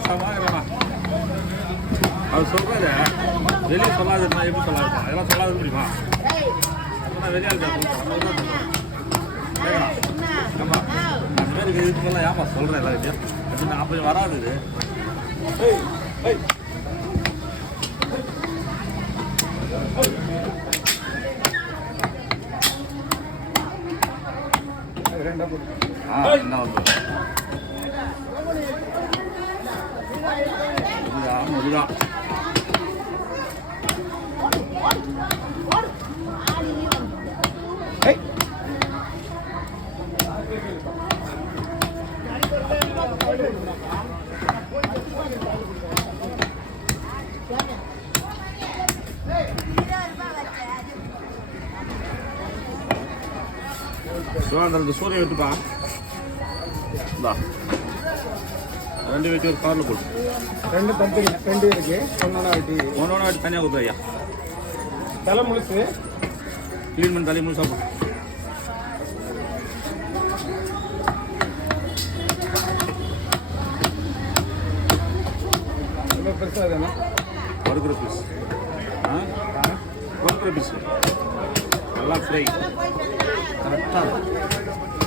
மாசமாக இருக்கிறேண்ணா. அவர் சொல்கிறாரு வெளியே சொல்லாதுன்னா எப்படி சொல்லாதுப்பா, அதெல்லாம் சொல்லாத முடியுமா? அதெல்லாம் வெளியால் ஆமா அந்த மாதிரி இதுக்கெல்லாம் ஏமா சொல்கிறேன் எல்லாத்தையும் அப்படின்னு அப்படி வராது இது. என்ன வந்து இதுதான் சிவானந்த சூரிய விட்டுப்பா. இந்தா 2 வெட்டி ஒரு காரில் போட்டு 2 தம்பி 2 இருக்கு. ஒன்னொன்னா வெட்டி தனியாக கொடுத்து ஐயா. தலை முழுசு க்ளீன் பண்ணி தலையை முழுசாக போட்டு ரொம்ப பெருசாக தானே வறுக்கிற பீஸ். வறுக்கிற பீஸ் எல்லாம் ஃப்ரை கரெக்டாக இருக்கும்.